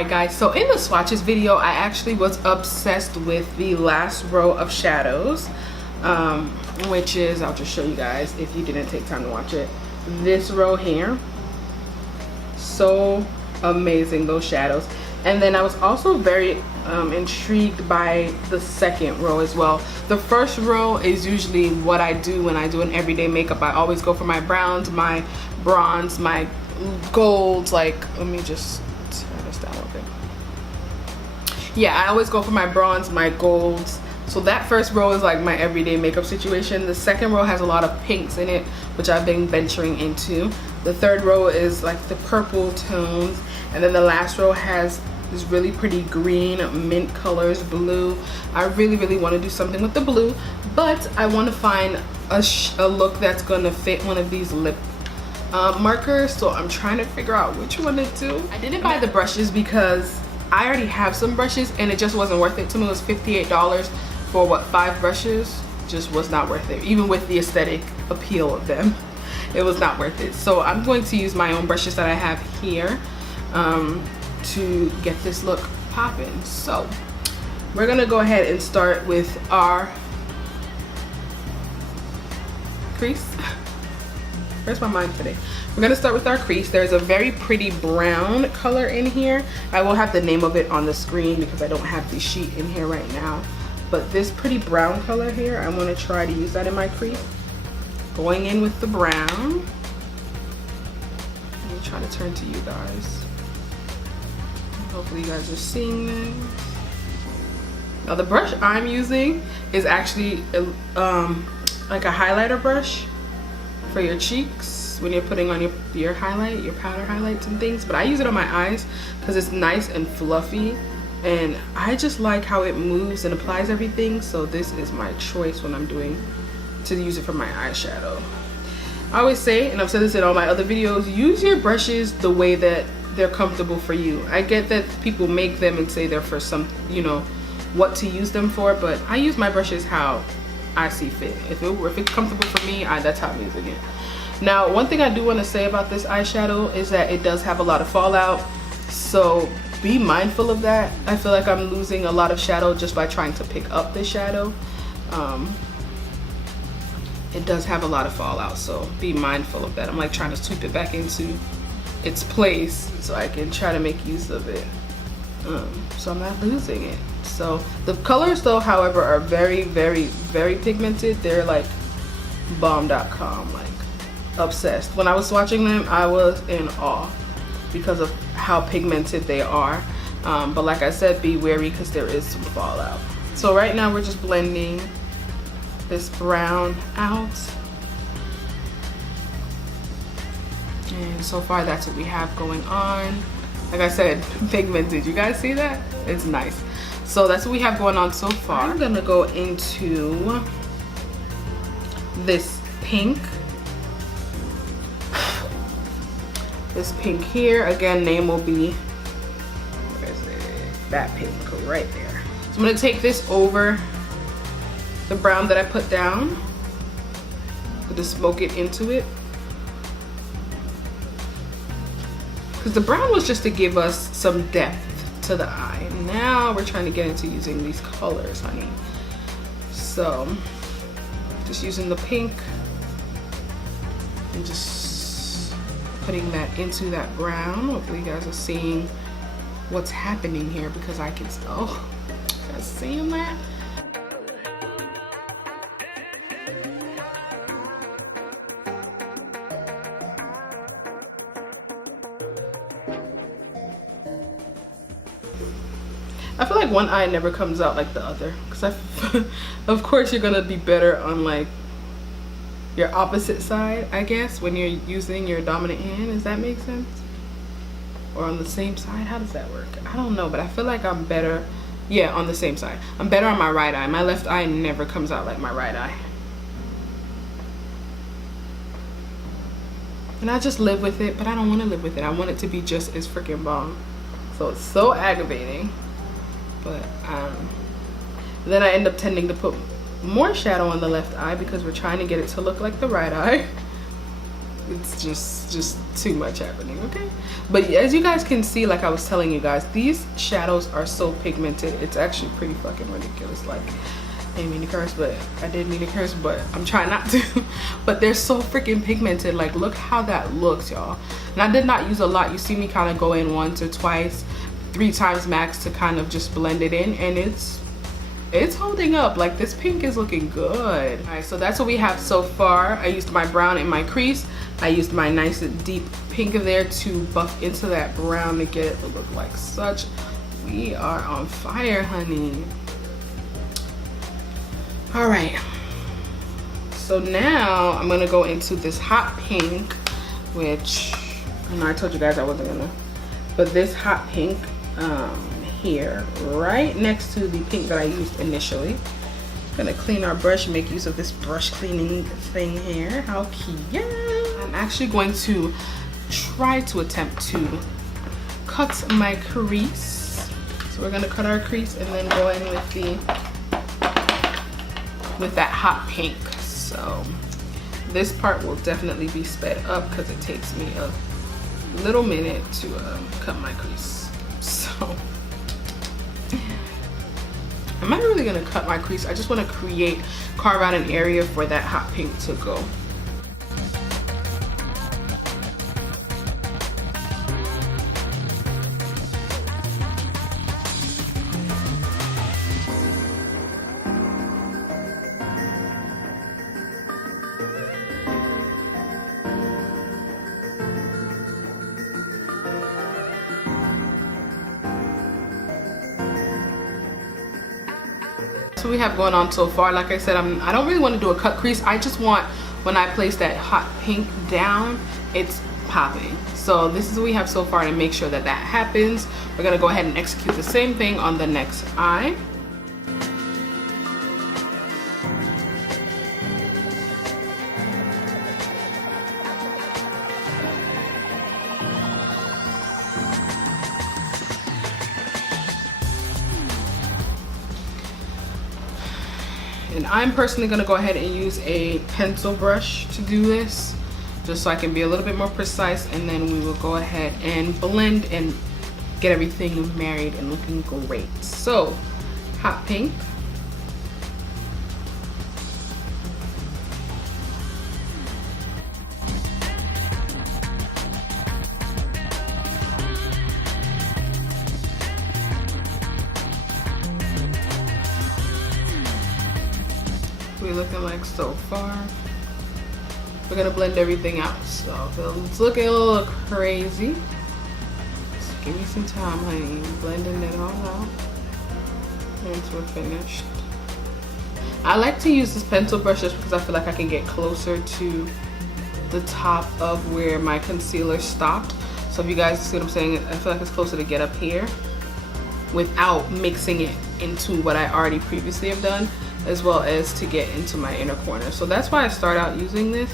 Alright guys, so in the swatches video, I actually was obsessed with the last row of shadows, which is, I'll just show you guys if you didn't take time to watch it, this row here. So amazing, those shadows. And then I was also very intrigued by the second row as well. The first row is usually what I do when I do an everyday makeup. I always go for my browns, my bronze, my golds. Like, let me just turn this down a little bit. Yeah, I always go for my bronze, my golds. So that first row is like my everyday makeup situation. The second row has a lot of pinks in it, which I've been venturing into. The third row is like the purple tones. And then the last row has this really pretty green, mint colors, blue. I really want to do something with the blue, but I want to find a look that's going to fit one of these lip markers. So I'm trying to figure out which one to do. I didn't buy the brushes because I already have some brushes and it just wasn't worth it to me. It was $58 for what, 5 brushes? Just was not worth it, even with the aesthetic appeal of them. It was not worth it. So I'm going to use my own brushes that I have here to get this look popping. So we're gonna go ahead and start with our crease. Where's my mind today? We're gonna start with our crease. There's a very pretty brown color in here. I will have the name of it on the screen because I don't have the sheet in here right now. But this pretty brown color here, I want to try to use that in my crease. Going in with the brown. Let me try to turn to you guys. Hopefully you guys are seeing this. Now the brush I'm using is actually like a highlighter brush for your cheeks when you're putting on your highlight, your powder highlights and things. But I use it on my eyes because it's nice and fluffy. And I just like how it moves and applies everything. So this is my choice when I'm doing to use it for my eyeshadow. I always say, and I've said this in all my other videos, use your brushes the way that they're comfortable for you. I get that people make them and say they're for some, you know, what to use them for, but I use my brushes how I see fit. If it's comfortable for me, that's how I'm using it. Now, one thing I do want to say about this eyeshadow is that it does have a lot of fallout, so be mindful of that. I feel like I'm losing a lot of shadow just by trying to pick up the shadow. It does have a lot of fallout, so be mindful of that. I'm like trying to sweep it back into its place so I can try to make use of it, so I'm not losing it. So the colors though, however, are very pigmented. They're like bomb.com, like obsessed. When I was swatching them, I was in awe because of how pigmented they are, but like I said, be wary because there is some fallout. So right now we're just blending this brown out, and so far that's what we have going on. Like I said, pigmented. You guys see that? It's nice. So that's what we have going on so far. I'm gonna go into this pink. This pink here, again, name will be, where is it? That pink right there. So I'm gonna take this over the brown that I put down. I'm gonna smoke it into it. Because the brown was just to give us some depth to the eye. Now we're trying to get into using these colors, honey. So just using the pink and just putting that into that brown. Hopefully you guys are seeing what's happening here because I can still, oh, you guys seeing that? I feel like one eye never comes out like the other, because of course you're gonna be better on like your opposite side, I guess, when you're using your dominant hand. Does that make sense? Or on the same side? How does that work? I don't know, but I feel like I'm better. Yeah, on the same side. I'm better on my right eye. My left eye never comes out like my right eye. And I just live with it, but I don't want to live with it. I want it to be just as freaking bomb. So it's so aggravating. But then I end up tending to put more shadow on the left eye because we're trying to get it to look like the right eye. It's just too much happening, okay? But as you guys can see, like I was telling you guys, these shadows are so pigmented. It's actually pretty fucking ridiculous. Like, I didn't mean to curse, but I did mean to curse, but I'm trying not to. But they're so freaking pigmented. Like, look how that looks, y'all. And I did not use a lot. You see me kind of go in once or twice, 3 times max to kind of just blend it in, and it's holding up. Like, this pink is looking good. All right, so that's what we have so far. I used my brown in my crease. I used my nice deep pink there to buff into that brown to get it to look like such. We are on fire, honey. All right, so now I'm gonna go into this hot pink, which I know I told you guys I wasn't gonna, but this hot pink here, right next to the pink that I used initially. Gonna clean our brush, make use of this brush cleaning thing here. How cute. I'm actually going to try to attempt to cut my crease. So we're gonna cut our crease and then go in with that hot pink. So this part will definitely be sped up because it takes me a little minute to cut my crease. So I'm not really gonna cut my crease. I just want to carve out an area for that hot pink to go. So we have going on so far. Like I said, I don't really want to do a cut crease. I just want, when I place that hot pink down, it's popping. So this is what we have so far. To make sure that that happens, we're gonna go ahead and execute the same thing on the next eye. And I'm personally gonna go ahead and use a pencil brush to do this, just so I can be a little bit more precise, and then we will go ahead and blend and get everything married and looking great. So, hot pink. We're looking like so far. We're gonna blend everything out. So if it's looking a little crazy, just give me some time, honey. Blending it all out once we're finished. I like to use this pencil brush just because I feel like I can get closer to the top of where my concealer stopped. So if you guys see what I'm saying, I feel like it's closer to get up here without mixing it into what I already previously have done, as well as to get into my inner corner. So that's why I start out using this,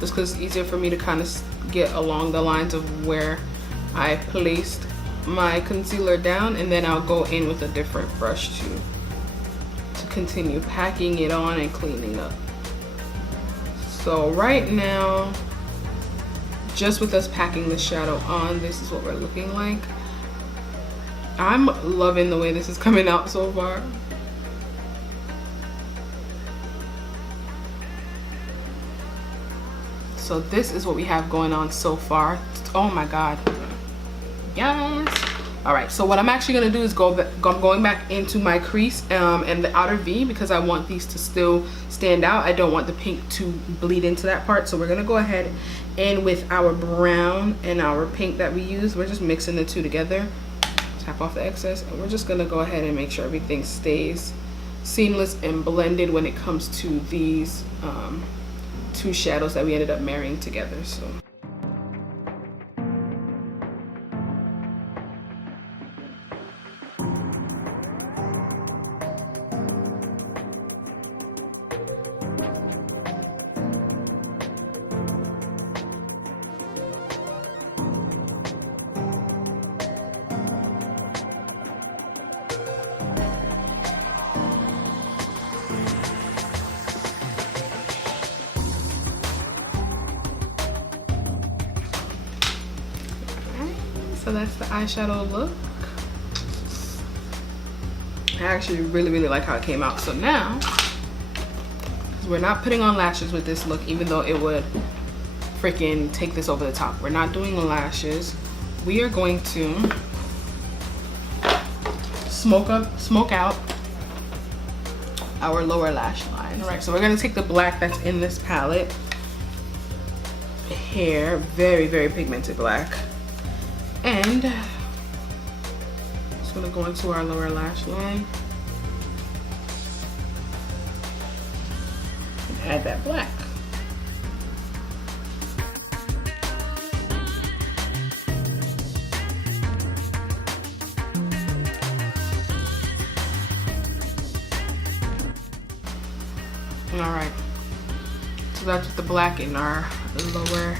just because it's easier for me to kind of get along the lines of where I placed my concealer down, and then I'll go in with a different brush to continue packing it on and cleaning up. So right now, just with us packing the shadow on, this is what we're looking like. I'm loving the way this is coming out so far. So this is what we have going on so far. Oh my God. Yes. All right, so what I'm actually gonna do is I'm going back into my crease and the outer V, because I want these to still stand out. I don't want the pink to bleed into that part. So we're gonna go ahead and with our brown and our pink that we use, we're just mixing the two together. Tap off the excess, and we're just gonna go ahead and make sure everything stays seamless and blended when it comes to these two shadows that we ended up marrying together. So so that's the eyeshadow look. I actually really like how it came out. So now, we're not putting on lashes with this look, even though it would freaking take this over the top. We're not doing lashes. We are going to smoke out our lower lash line. All right, so we're gonna take the black that's in this palette here, very pigmented black, and just gonna go into our lower lash line and add that black. All right, so that's with the black in our lower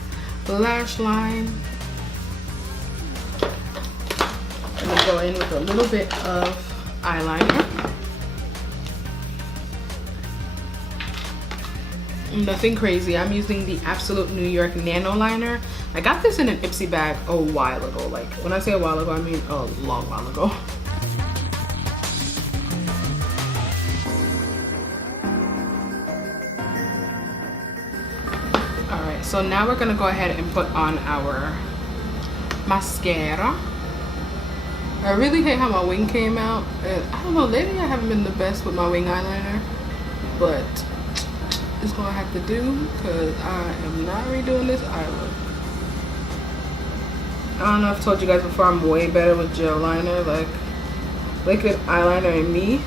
lash line. I'm gonna go in with a little bit of eyeliner. Nothing crazy. I'm using the Absolute New York Nano Liner. I got this in an Ipsy bag a while ago. Like, when I say a while ago, I mean a long while ago. Alright, so now we're gonna go ahead and put on our mascara. I really hate how my wing came out. And I don't know, lately I haven't been the best with my wing eyeliner, but it's gonna have to do because I am not redoing this eyelid. I don't know if I've told you guys before, I'm way better with gel liner. Like, liquid eyeliner and me,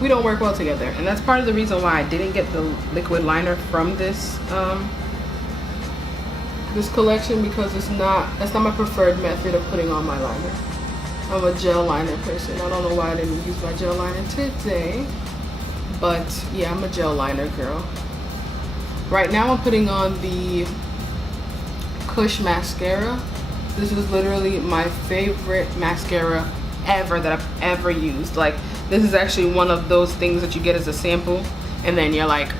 we don't work well together, and that's part of the reason why I didn't get the liquid liner from this this collection, because that's not my preferred method of putting on my liner. I'm a gel liner person. I don't know why I didn't use my gel liner today, but yeah, I'm a gel liner girl. Right now I'm putting on the Kush mascara. This is literally my favorite mascara ever that I've ever used. Like, this is actually one of those things that you get as a sample and then you're like,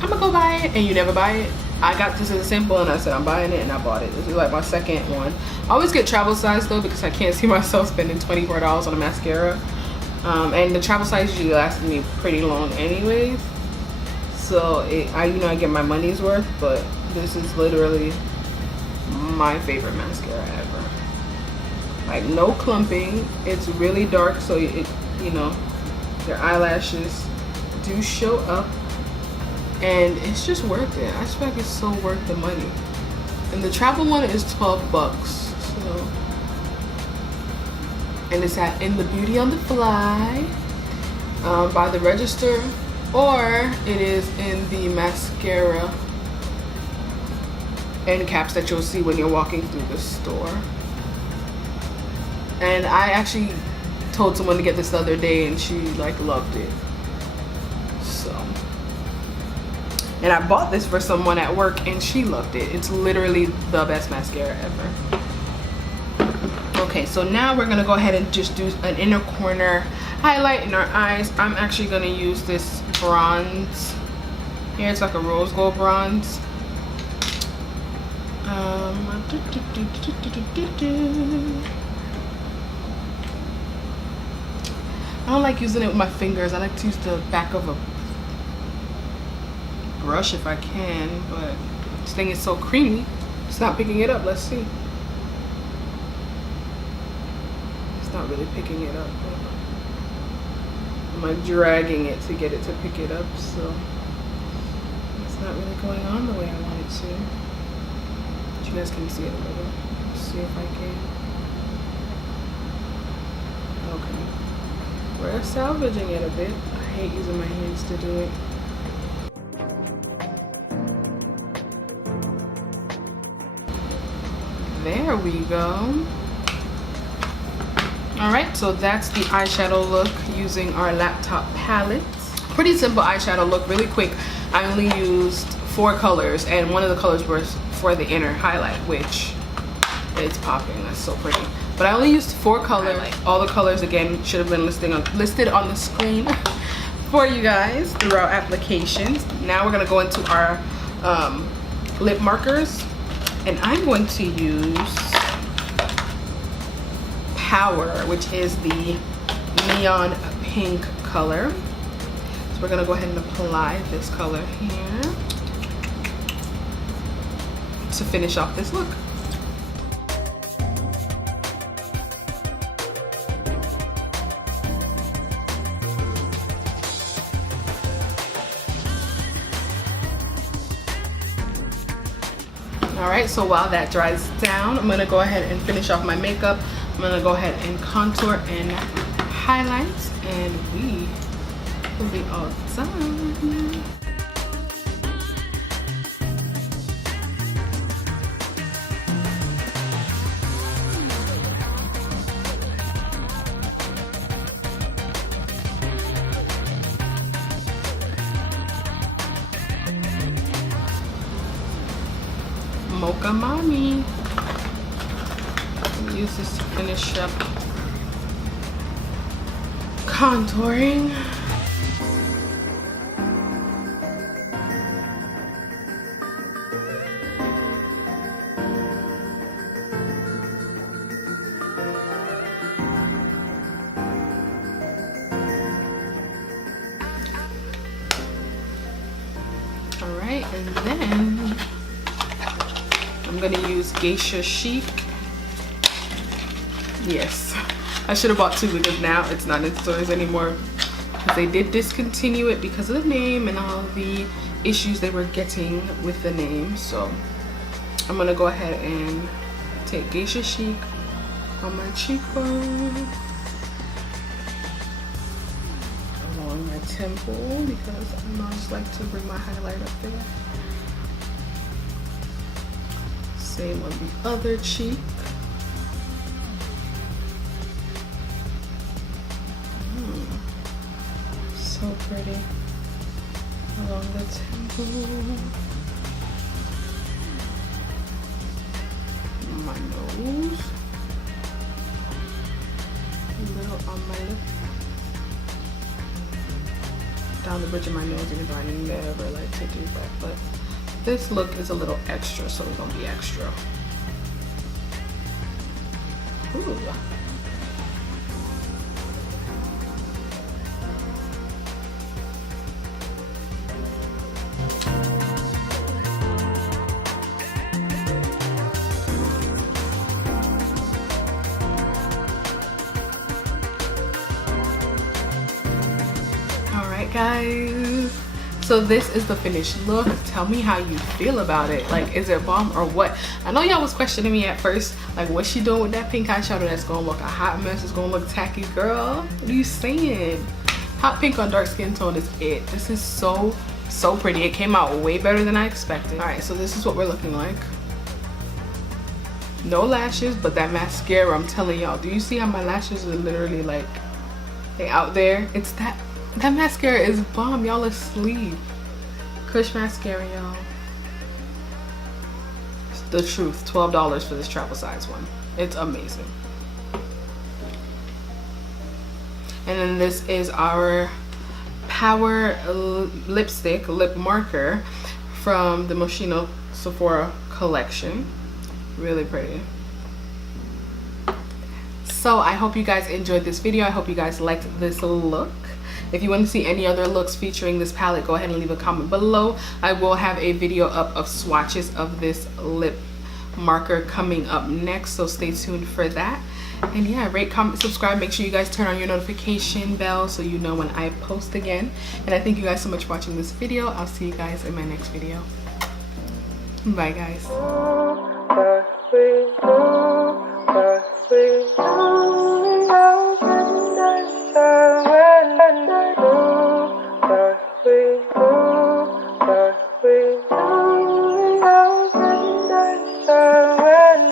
I'm gonna go buy it, and you never buy it. I got this as a sample and I said I'm buying it, and I bought it. This is like my second one. I always get travel size though, because I can't see myself spending $24 on a mascara. And the travel size usually lasts me pretty long anyways. So I get my money's worth, but this is literally my favorite mascara ever. Like, no clumping. It's really dark, so your eyelashes do show up, and it's just worth it. I just feel like it's so worth the money. And the travel one is $12, so, and it's at In the Beauty on the Fly by the register, or it is in the mascara end caps that you'll see when you're walking through the store. And I actually told someone to get this the other day, and she like loved it. So, and I bought this for someone at work, and she loved it. It's literally the best mascara ever. Okay, so now we're gonna go ahead and just do an inner corner highlight in our eyes. I'm actually gonna use this bronze here. It's like a rose gold bronze. I don't like using it with my fingers. I like to use the back of a brush if I can, but this thing is so creamy, it's not picking it up. Let's see. It's not really picking it up. I'm like dragging it to get it to pick it up, so it's not really going on the way I want it to. But you guys can see it a little. Let's see if I can. Okay. We're salvaging it a bit. I hate using my hands to do it. There we go. Alright, so that's the eyeshadow look using our laptop palette. Pretty simple eyeshadow look, really quick. I only used 4 colors, and one of the colors was for the inner highlight, which it's popping. That's so pretty. But I only used 4 colors. All the colors, again, should have been listed on the screen for you guys through our applications. Now we're going to go into our lip markers, and I'm going to use Power, which is the neon pink color. So we're gonna go ahead and apply this color here to finish off this look. All right, so while that dries down, I'm gonna go ahead and finish off my makeup. I'm gonna go ahead and contour and highlight, and we will be all done. Mocha Mommy. Use this to finish up contouring. All right, and then I'm gonna use Geisha Chic. Yes, I should have bought 2 because now it's not in stores anymore, because they did discontinue it because of the name and all the issues they were getting with the name. So I'm gonna go ahead and take Geisha Chic on my cheekbone, along my temple, because I just like to bring my highlight up there. Same on the other cheek. So pretty. Along the temple. My nose. A little on my lip. Down the bridge of my nose, even though I never like to do that. But this look is a little extra, so it's gonna be extra. Ooh. Alright guys, so this is the finished look. Tell me how you feel about it. Like, is it bomb or what? I know y'all was questioning me at first, like, what's she doing with that pink eyeshadow? That's gonna look a hot mess, it's gonna look tacky. Girl, what are you saying? Hot pink on dark skin tone is it. This is so pretty. It came out way better than I expected. All right, so this is what we're looking like. No lashes, but that mascara, I'm telling y'all, do you see how my lashes are literally like, they out there? It's that mascara is bomb. Y'all asleep. Kush mascara, y'all. It's the truth. $12 for this travel size one. It's amazing. And then this is our Power lipstick lip marker from the Moschino Sephora collection. Really pretty. So I hope you guys enjoyed this video. I hope you guys liked this look. If you want to see any other looks featuring this palette, go ahead and leave a comment below. I will have a video up of swatches of this lip marker coming up next, so stay tuned for that. And yeah, rate, comment, subscribe. Make sure you guys turn on your notification bell so you know when I post again. And I thank you guys so much for watching this video. I'll see you guys in my next video. Bye guys.